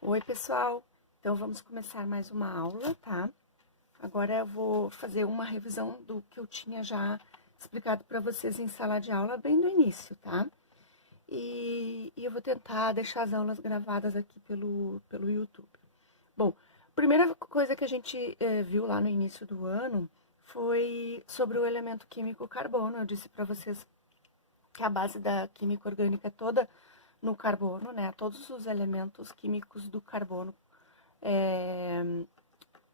Oi, pessoal! Então, vamos começar mais uma aula, tá? Agora eu vou fazer uma revisão do que eu tinha já explicado para vocês em sala de aula bem no início, tá? E eu vou tentar deixar as aulas gravadas aqui pelo YouTube. Bom, a primeira coisa que a gente viu lá no início do ano foi sobre o elemento químico carbono. Eu disse para vocês que a base da química orgânica é toda no carbono, né? Todos os elementos químicos do carbono,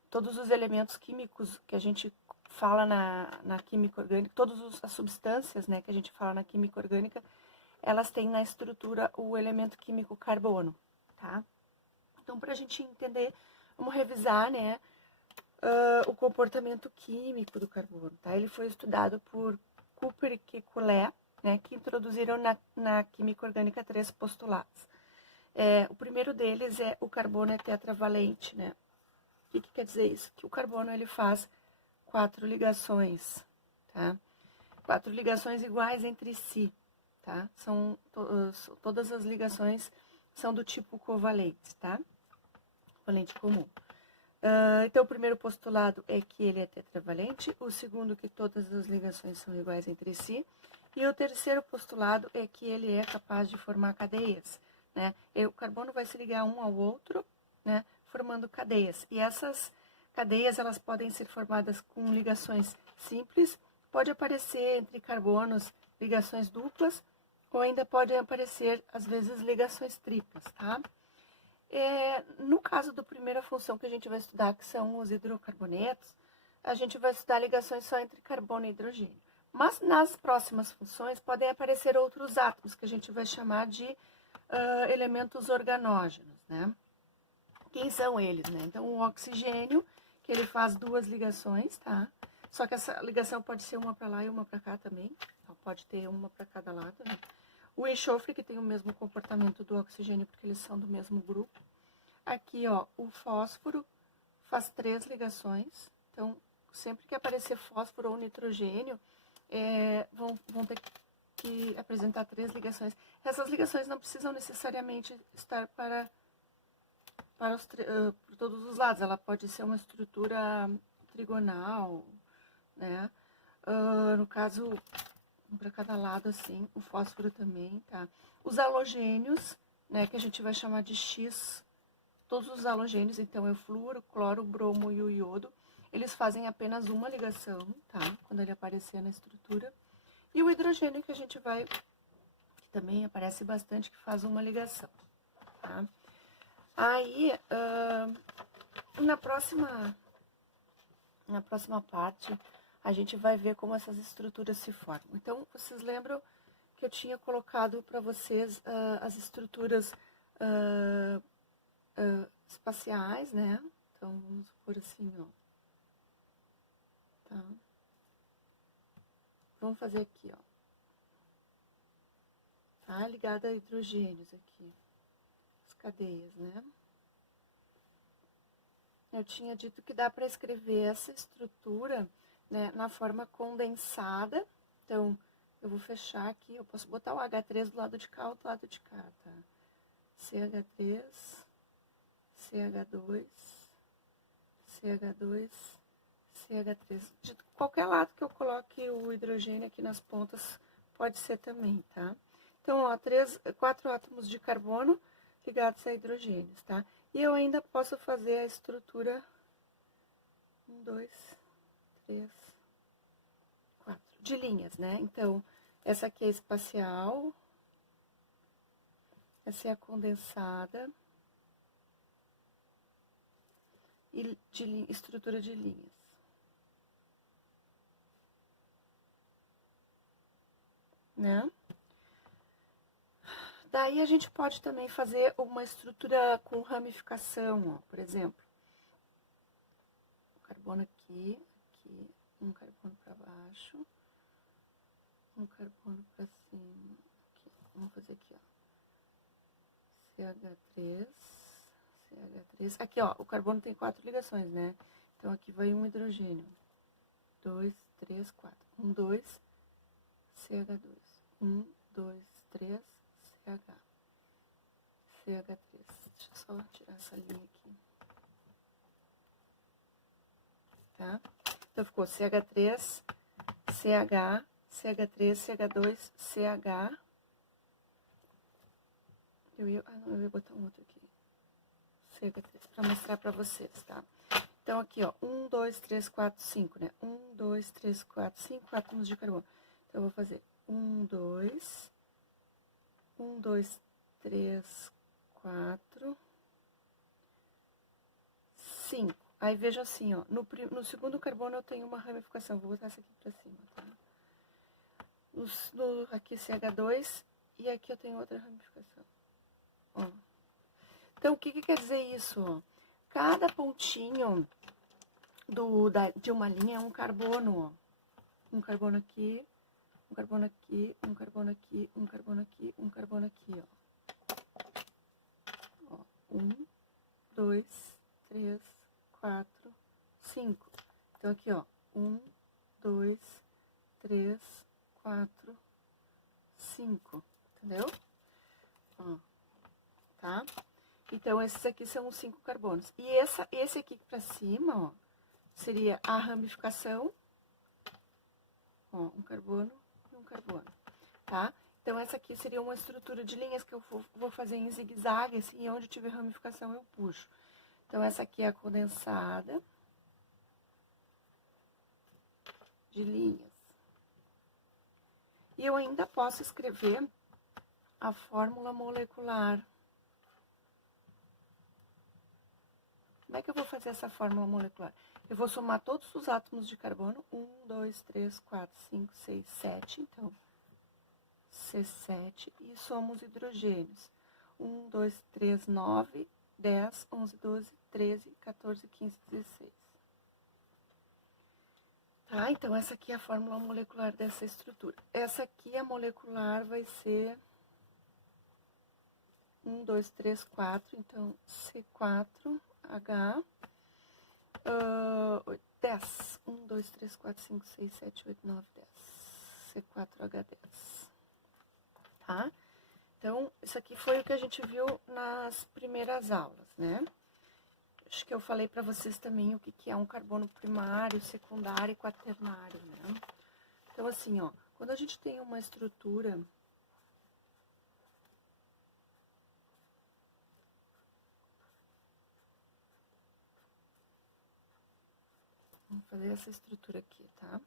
todos os elementos químicos que a gente fala na química orgânica, todas as substâncias, né, que a gente fala na química orgânica, elas têm na estrutura o elemento químico carbono, tá? Então, para a gente entender, vamos revisar, né, o comportamento químico do carbono, tá? Ele foi estudado por Cooper e Kekulé, né, que introduziram na química orgânica 3 postulados. O primeiro deles é o carbono é tetravalente, né? O que quer dizer isso? Que o carbono ele faz 4 ligações, tá? 4 ligações iguais entre si, tá? Todas as ligações são do tipo covalente, tá? Covalente comum. Então, o primeiro postulado é que ele é tetravalente, o segundo que todas as ligações são iguais entre si, e o terceiro postulado é que ele é capaz de formar cadeias, né? O carbono vai se ligar um ao outro, né, formando cadeias. E essas cadeias, elas podem ser formadas com ligações simples, pode aparecer entre carbonos ligações duplas, ou ainda podem aparecer, às vezes, ligações triplas, tá? No caso da primeira função que a gente vai estudar, que são os hidrocarbonetos, a gente vai estudar ligações só entre carbono e hidrogênio. Mas nas próximas funções podem aparecer outros átomos, que a gente vai chamar de elementos organógenos, né? Quem são eles, né? Então, o oxigênio, que ele faz 2 ligações, tá? Só que essa ligação pode ser uma para lá e uma para cá também. Então, pode ter uma para cada lado, né? O enxofre, que tem o mesmo comportamento do oxigênio, porque eles são do mesmo grupo. Aqui, ó, o fósforo faz 3 ligações. Então, sempre que aparecer fósforo ou nitrogênio, vão ter que apresentar 3 ligações. Essas ligações não precisam necessariamente estar para por todos os lados. Ela pode ser uma estrutura trigonal, né? No caso, um para cada lado, assim, o fósforo também, tá? Os halogênios, né, que a gente vai chamar de X, todos os halogênios, então é o flúor, o cloro, o bromo e o iodo, eles fazem apenas uma ligação, tá? Quando ele aparecer na estrutura. E o hidrogênio, que a gente vai, que também aparece bastante, que faz uma ligação, tá? Aí, na próxima parte, a gente vai ver como essas estruturas se formam. Então, vocês lembram que eu tinha colocado para vocês as estruturas espaciais, né? Então, vamos por assim, ó. Tá? Vamos fazer aqui, ó. Tá? Ligada a hidrogênios aqui. As cadeias, né? Eu tinha dito que dá para escrever essa estrutura, né, na forma condensada. Então, eu vou fechar aqui, eu posso botar o H3 do lado de cá ou do lado de cá, tá? CH3, CH2, CH2, CH3. De qualquer lado que eu coloque o hidrogênio aqui nas pontas, pode ser também, tá? Então, ó, 4 átomos de carbono ligados a hidrogênios, tá? E eu ainda posso fazer a estrutura 1, 2, 3, 4 de linhas, né? Então, essa aqui é espacial, essa é a condensada e estrutura de linhas. Né? Daí a gente pode também fazer uma estrutura com ramificação, ó, por exemplo. O carbono aqui, um carbono para baixo, um carbono para cima, aqui. Vamos fazer aqui, ó. CH3, CH3. Aqui, ó, o carbono tem 4 ligações, né? Então, aqui vai um hidrogênio. 2, 3, 4. 1, 2, CH2. 1, 2, 3, CH. CH3. Deixa eu só tirar essa linha aqui. Tá? Então, ficou CH3, CH, CH3, CH2, CH. Eu ia botar um outro aqui. CH3, para mostrar para vocês, tá? Então, aqui, ó, 1, 2, 3, 4, 5, né? 1, 2, 3, 4, 5 átomos de carbono. Então, eu vou fazer 1, 2, 3, 4, 5. Aí, veja assim, ó, no segundo carbono eu tenho uma ramificação. Vou botar essa aqui pra cima, tá? Aqui CH2 e aqui eu tenho outra ramificação. Ó. Então, o que quer dizer isso? Ó? Cada pontinho de uma linha é um carbono, ó. Um carbono aqui, um carbono aqui, um carbono aqui, um carbono aqui, um carbono aqui, ó. 1, 2, 3, 4, 5. Então, aqui, ó. 1, 2, 3, 4, 5. Entendeu? Ó. Tá? Então, esses aqui são os 5 carbonos. E esse aqui pra cima, ó, seria a ramificação. Ó, um carbono e um carbono, tá? Então, essa aqui seria uma estrutura de linhas que eu vou fazer em zigue-zague, assim, e onde tiver ramificação eu puxo. Então, essa aqui é a condensada de linhas. E eu ainda posso escrever a fórmula molecular. Como é que eu vou fazer essa fórmula molecular? Eu vou somar todos os átomos de carbono. 1, 2, 3, 4, 5, 6, 7. Então, C7. E somo os hidrogênios. 1, 2, 3, 9, 10, 11, 12, 13, 14, 15, 16. Tá? Então, essa aqui é a fórmula molecular dessa estrutura. Essa aqui, a molecular, vai ser 1, 2, 3, 4. Então, C4H. 10. 1, 2, 3, 4, 5, 6, 7, 8, 9, 10. C4H10. Tá? Então, isso aqui foi o que a gente viu nas primeiras aulas, né? Acho que eu falei para vocês também o que é um carbono primário, secundário e quaternário, né? Então, assim, ó, quando a gente tem uma estrutura... Vamos fazer essa estrutura aqui, tá?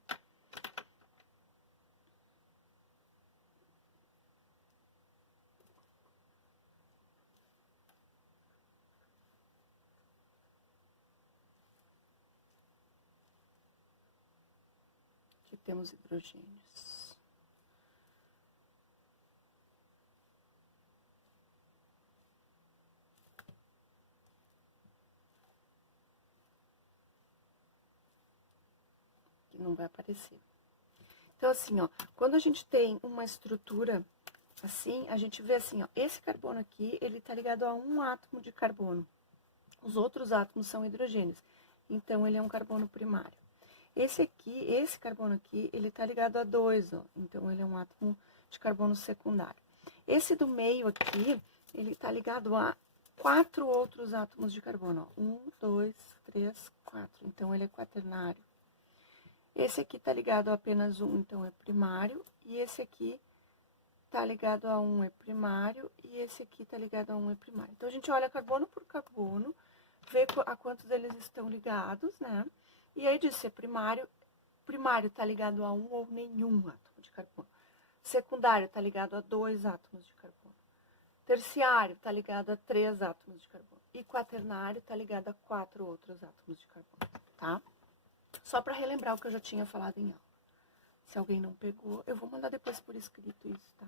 Aqui temos hidrogênios. Que não vai aparecer. Então, assim, ó, quando a gente tem uma estrutura assim, a gente vê assim, ó, esse carbono aqui, ele tá ligado a um átomo de carbono. Os outros átomos são hidrogênios. Então, ele é um carbono primário. Esse aqui, esse carbono aqui, ele tá ligado a 2, ó. Então, ele é um átomo de carbono secundário. Esse do meio aqui, ele tá ligado a 4 outros átomos de carbono, ó. 1, 2, 3, 4. Então, ele é quaternário. Esse aqui tá ligado a apenas 1, então é primário. E esse aqui tá ligado a 1 é primário. E esse aqui tá ligado a 1 é primário. Então, a gente olha carbono por carbono, vê a quantos eles estão ligados, né? E aí diz se é primário tá ligado a 1 ou nenhum átomo de carbono. Secundário tá ligado a 2 átomos de carbono. Terciário tá ligado a 3 átomos de carbono. E quaternário tá ligado a 4 outros átomos de carbono, tá? Só para relembrar o que eu já tinha falado em aula. Se alguém não pegou, eu vou mandar depois por escrito isso, tá?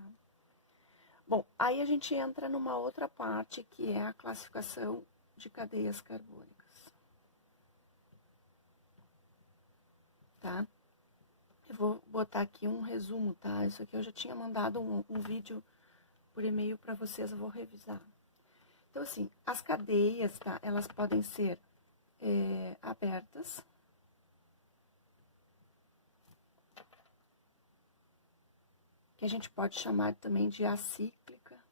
Bom, aí a gente entra numa outra parte que é a classificação de cadeias carbônicas. Tá? Eu vou botar aqui um resumo, tá? Isso aqui eu já tinha mandado um vídeo por e-mail para vocês, eu vou revisar. Então, assim, as cadeias, tá? Elas podem ser abertas. Que a gente pode chamar também de acíclica.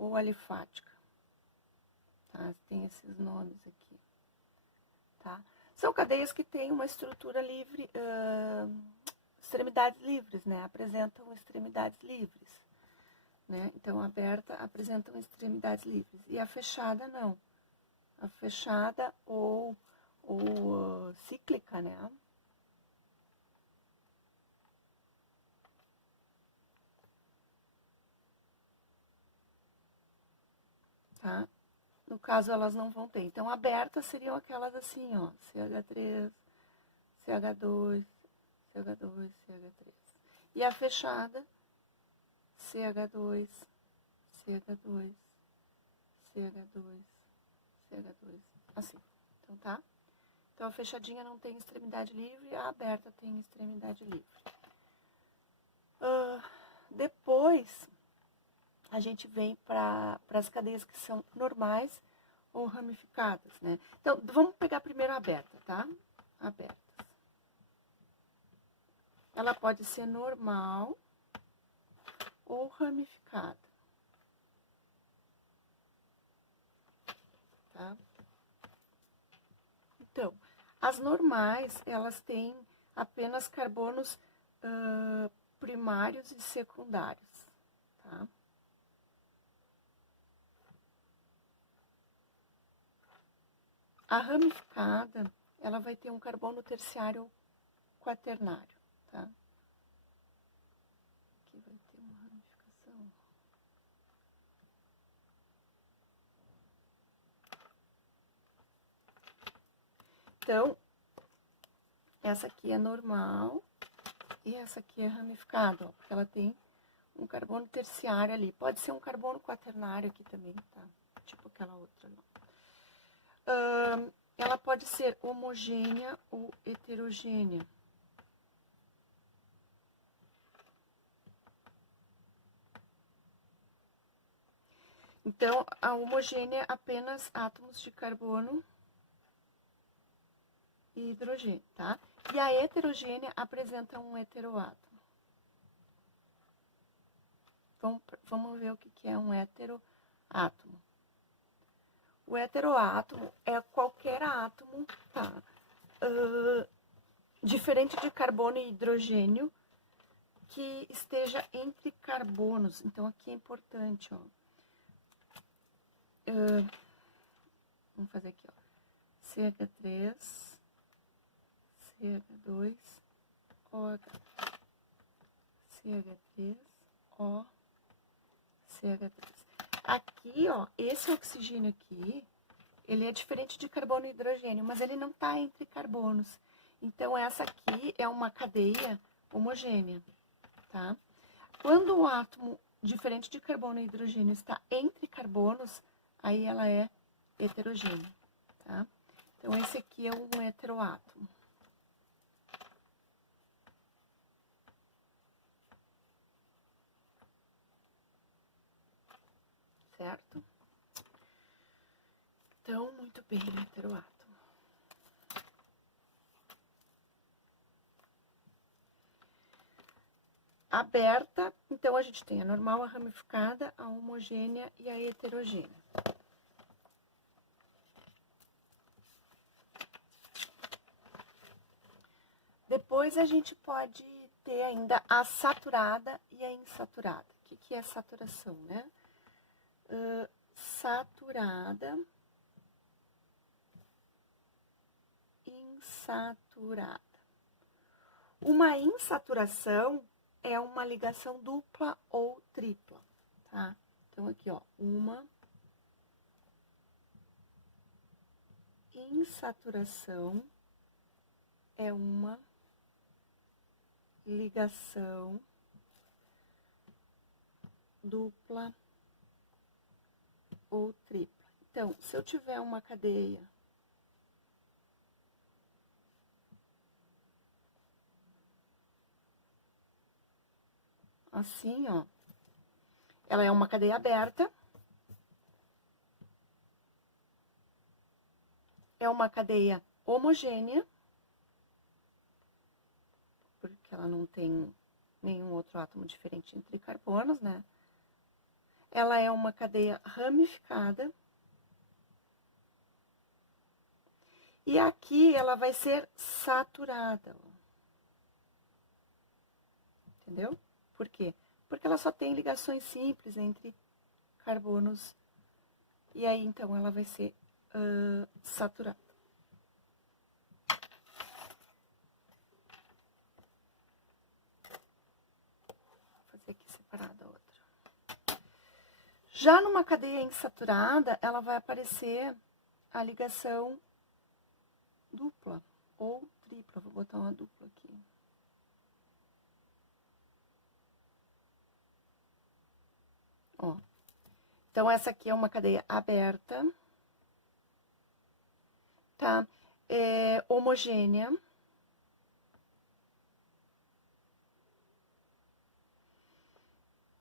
ou alifática, tá? Tem esses nomes aqui, tá? São cadeias que têm uma estrutura livre, extremidades livres, né? Apresentam extremidades livres, né? Então, a aberta apresentam extremidades livres. E a fechada, não. A fechada ou cíclica, né? Tá? No caso, elas não vão ter. Então, abertas seriam aquelas assim, ó. CH3, CH2, CH2, CH3. E a fechada, CH2, CH2, CH2, CH2. Assim. Então, tá? Então, a fechadinha não tem extremidade livre, a aberta tem extremidade livre. Depois, a gente vem para as cadeias que são normais ou ramificadas, né? Então, vamos pegar primeiro a aberta, tá? Abertas. Ela pode ser normal ou ramificada, tá? Então, as normais, elas têm apenas carbonos primários e secundários, tá? A ramificada, ela vai ter um carbono terciário ou quaternário, tá? Aqui vai ter uma ramificação. Então, essa aqui é normal e essa aqui é ramificada, ó, porque ela tem um carbono terciário ali. Pode ser um carbono quaternário aqui também, tá? Tipo aquela outra, não. Ela pode ser homogênea ou heterogênea. Então, a homogênea é apenas átomos de carbono e hidrogênio, tá? E a heterogênea apresenta um heteroátomo. Vamos ver o que é um heteroátomo. O heteroátomo é qualquer átomo, tá? Diferente de carbono e hidrogênio, que esteja entre carbonos. Então, aqui é importante, ó. Vamos fazer aqui, ó. CH3, CH2, OH. CH3, O, CH3. Aqui, ó, esse oxigênio aqui, ele é diferente de carbono e hidrogênio, mas ele não está entre carbonos. Então, essa aqui é uma cadeia homogênea, tá? Quando o átomo diferente de carbono e hidrogênio está entre carbonos, aí ela é heterogênea, tá? Então, esse aqui é um heteroátomo. Certo? Então, muito bem, heteroátomo. Aberta, então a gente tem a normal, a ramificada, a homogênea e a heterogênea. Depois a gente pode ter ainda a saturada e a insaturada. O que é saturação, né? Saturada, insaturada. Uma insaturação é uma ligação dupla ou tripla, tá? Então, aqui, ó, uma insaturação é uma ligação dupla ou tripla. Então, se eu tiver uma cadeia assim, ó, ela é uma cadeia aberta, é uma cadeia homogênea, porque ela não tem nenhum outro átomo diferente entre carbonos, né? ela é uma cadeia ramificada. E aqui ela vai ser saturada. Entendeu? Por quê? Porque ela só tem ligações simples entre carbonos. E aí, então, ela vai ser saturada. Vou fazer aqui separada a outra. Já numa cadeia insaturada, ela vai aparecer a ligação dupla ou tripla. Vou botar uma dupla aqui. Ó. Então, essa aqui é uma cadeia aberta, tá? É homogênea.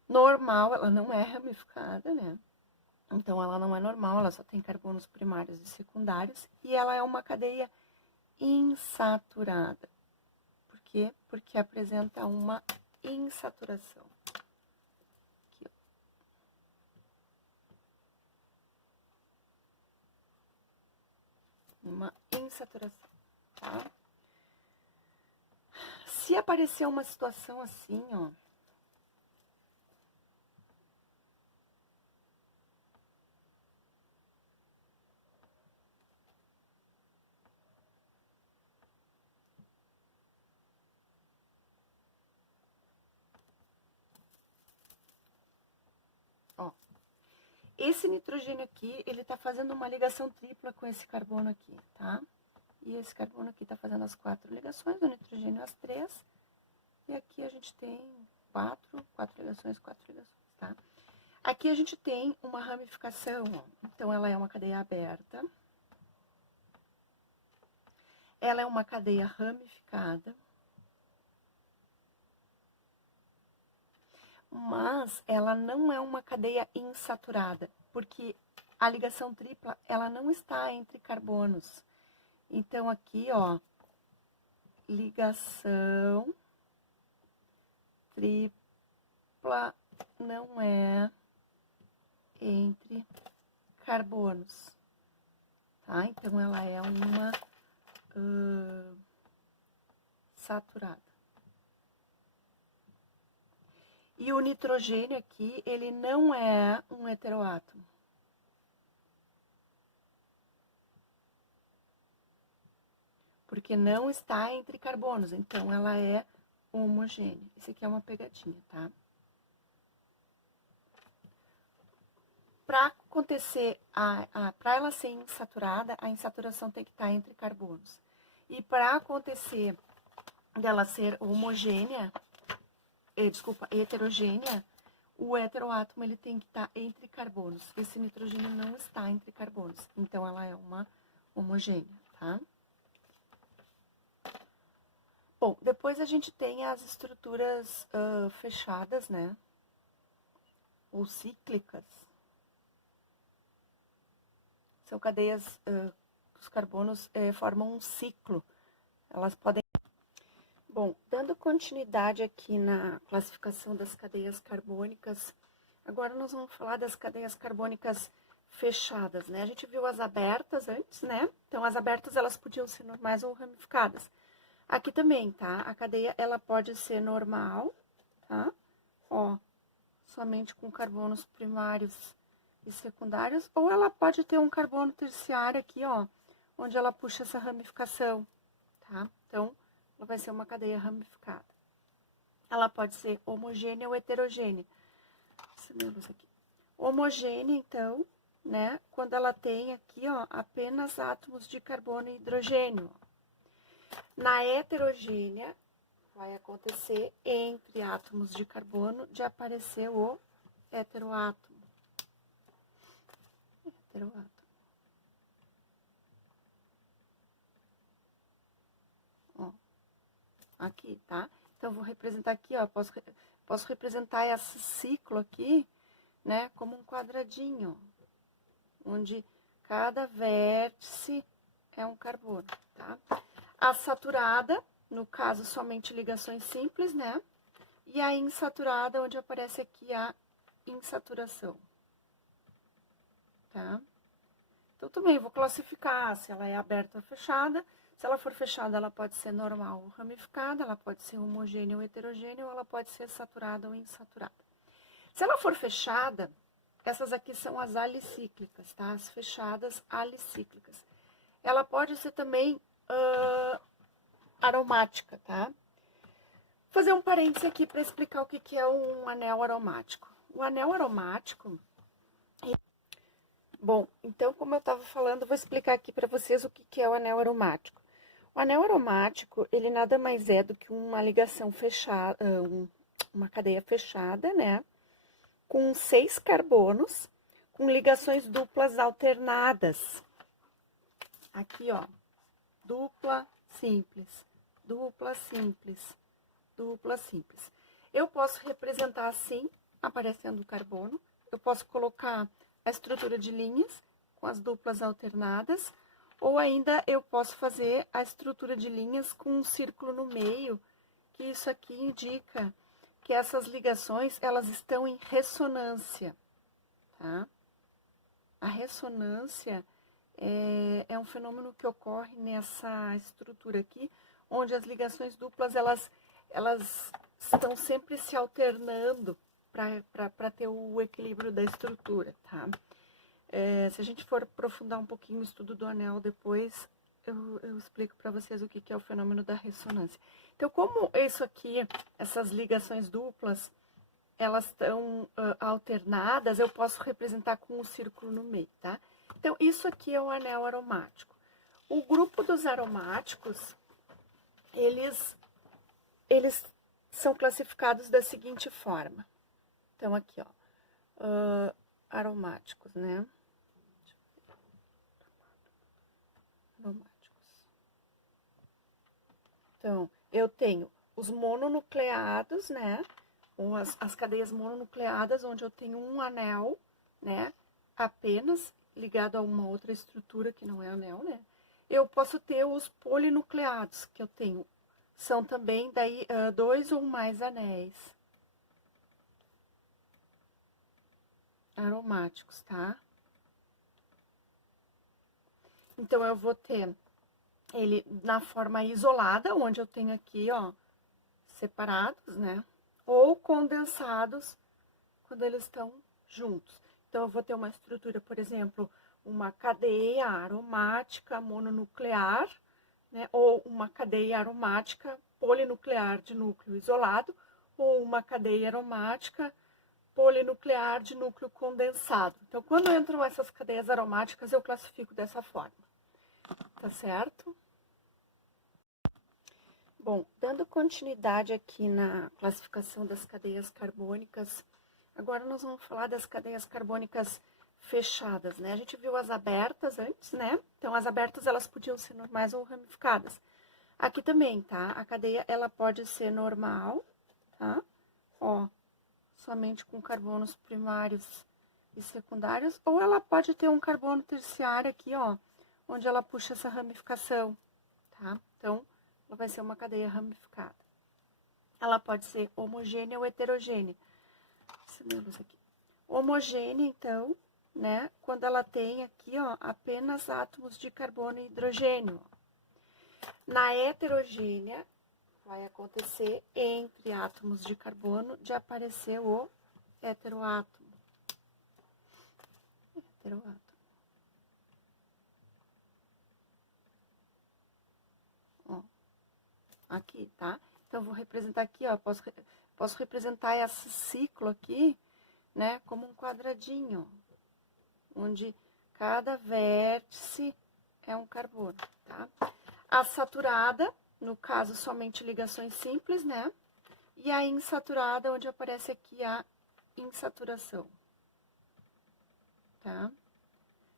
Normal, ela não é ramificada, né? Então, ela não é normal, ela só tem carbonos primários e secundários. E ela é uma cadeia insaturada. Por quê? Porque apresenta uma insaturação. Aqui, ó. Uma insaturação, tá? Se aparecer uma situação assim, ó, esse nitrogênio aqui, ele tá fazendo uma ligação tripla com esse carbono aqui, tá? E esse carbono aqui tá fazendo as 4 ligações, o nitrogênio as 3. E aqui a gente tem 4 ligações, tá? Aqui a gente tem uma ramificação, ó. Então, ela é uma cadeia aberta. Ela é uma cadeia ramificada. Mas ela não é uma cadeia insaturada, porque a ligação tripla, ela não está entre carbonos. Então, aqui, ó, ligação tripla não é entre carbonos, tá? Então, ela é uma saturada. E o nitrogênio aqui, ele não é um heteroátomo. Porque não está entre carbonos, então ela é homogênea. Esse aqui é uma pegadinha, tá? Para acontecer, para ela ser insaturada, a insaturação tem que estar entre carbonos. E para acontecer dela ser homogênea, heterogênea, o heteroátomo ele tem que estar entre carbonos. Esse nitrogênio não está entre carbonos, então ela é uma homogênea, tá? Bom, depois a gente tem as estruturas fechadas, né? Ou cíclicas. São cadeias, os carbonos formam um ciclo. Elas podem... Bom, dando continuidade aqui na classificação das cadeias carbônicas, agora nós vamos falar das cadeias carbônicas fechadas, né? A gente viu as abertas antes, né? Então, as abertas, elas podiam ser normais ou ramificadas. Aqui também, tá? A cadeia, ela pode ser normal, tá? Ó, somente com carbonos primários e secundários, ou ela pode ter um carbono terciário aqui, ó, onde ela puxa essa ramificação, tá? Então, ela vai ser uma cadeia ramificada. Ela pode ser homogênea ou heterogênea. Essa minha luz aqui. Homogênea, então, né, quando ela tem aqui, ó, apenas átomos de carbono e hidrogênio. Na heterogênea, vai acontecer entre átomos de carbono de aparecer o heteroátomo. Ó, aqui, tá? Então, vou representar aqui, ó, posso representar esse ciclo aqui, né, como um quadradinho, onde cada vértice é um carbono, tá? A saturada, no caso, somente ligações simples, né? E a insaturada, onde aparece aqui a insaturação, tá? Então, também vou classificar se ela é aberta ou fechada. Se ela for fechada, ela pode ser normal ou ramificada, ela pode ser homogênea ou heterogênea, ou ela pode ser saturada ou insaturada. Se ela for fechada, essas aqui são as alicíclicas, tá? As fechadas alicíclicas. Ela pode ser também aromática, tá? Vou fazer um parênteses aqui para explicar o que é um anel aromático. O anel aromático... Bom, então, como eu estava falando, vou explicar aqui para vocês o que é o anel aromático. O anel aromático, ele nada mais é do que uma ligação fechada, uma cadeia fechada, né? Com 6 carbonos, com ligações duplas alternadas. Aqui, ó, dupla simples, dupla simples, dupla simples. Eu posso representar assim, aparecendo o carbono. Eu posso colocar a estrutura de linhas com as duplas alternadas, ou ainda eu posso fazer a estrutura de linhas com um círculo no meio, que isso aqui indica que essas ligações, elas estão em ressonância, tá? A ressonância é um fenômeno que ocorre nessa estrutura aqui, onde as ligações duplas, elas estão sempre se alternando para ter o equilíbrio da estrutura, tá? Se a gente for aprofundar um pouquinho o estudo do anel depois, eu explico para vocês o que é o fenômeno da ressonância. Então, como isso aqui, essas ligações duplas, elas estão alternadas, eu posso representar com um círculo no meio, tá? Então, isso aqui é o anel aromático. O grupo dos aromáticos, eles são classificados da seguinte forma. Então, aqui, ó, aromáticos, né? Aromáticos. Então, eu tenho os mononucleados, né? Ou as cadeias mononucleadas, onde eu tenho um anel, né? Apenas ligado a uma outra estrutura que não é anel, né? Eu posso ter os polinucleados, que eu tenho, são também daí 2 ou mais anéis aromáticos, tá? Então, eu vou ter ele na forma isolada, onde eu tenho aqui, ó, separados, né? Ou condensados, quando eles estão juntos. Então, eu vou ter uma estrutura, por exemplo, uma cadeia aromática mononuclear, né? Ou uma cadeia aromática polinuclear de núcleo isolado, ou uma cadeia aromática polinuclear de núcleo condensado. Então, quando entram essas cadeias aromáticas, eu classifico dessa forma. Tá certo? Bom, dando continuidade aqui na classificação das cadeias carbônicas, agora nós vamos falar das cadeias carbônicas fechadas, né? A gente viu as abertas antes, né? Então, as abertas, elas podiam ser normais ou ramificadas. Aqui também, tá? A cadeia, ela pode ser normal, tá? Ó, somente com carbonos primários e secundários, ou ela pode ter um carbono terciário aqui, ó, onde ela puxa essa ramificação, tá? Então, ela vai ser uma cadeia ramificada. Ela pode ser homogênea ou heterogênea. Aqui. Homogênea, então, né, quando ela tem aqui, ó, apenas átomos de carbono e hidrogênio. Na heterogênea, vai acontecer entre átomos de carbono de aparecer o heteroátomo. Heteroátomo. Ó, aqui, tá? Então, vou representar aqui, ó, posso representar esse ciclo aqui, né, como um quadradinho, onde cada vértice é um carbono, tá? A saturada, no caso, somente ligações simples, né? E a insaturada, onde aparece aqui a insaturação, tá?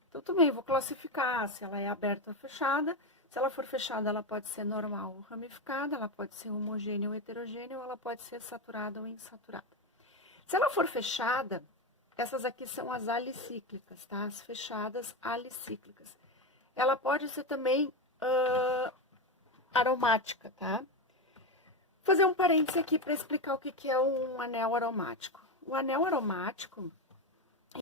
Então, também vou classificar se ela é aberta ou fechada. Se ela for fechada, ela pode ser normal ou ramificada, ela pode ser homogênea ou heterogênea, ou ela pode ser saturada ou insaturada. Se ela for fechada, essas aqui são as alicíclicas, tá? As fechadas alicíclicas. Ela pode ser também aromática, tá? Vou fazer um parênteses aqui para explicar o que é um anel aromático. O anel aromático,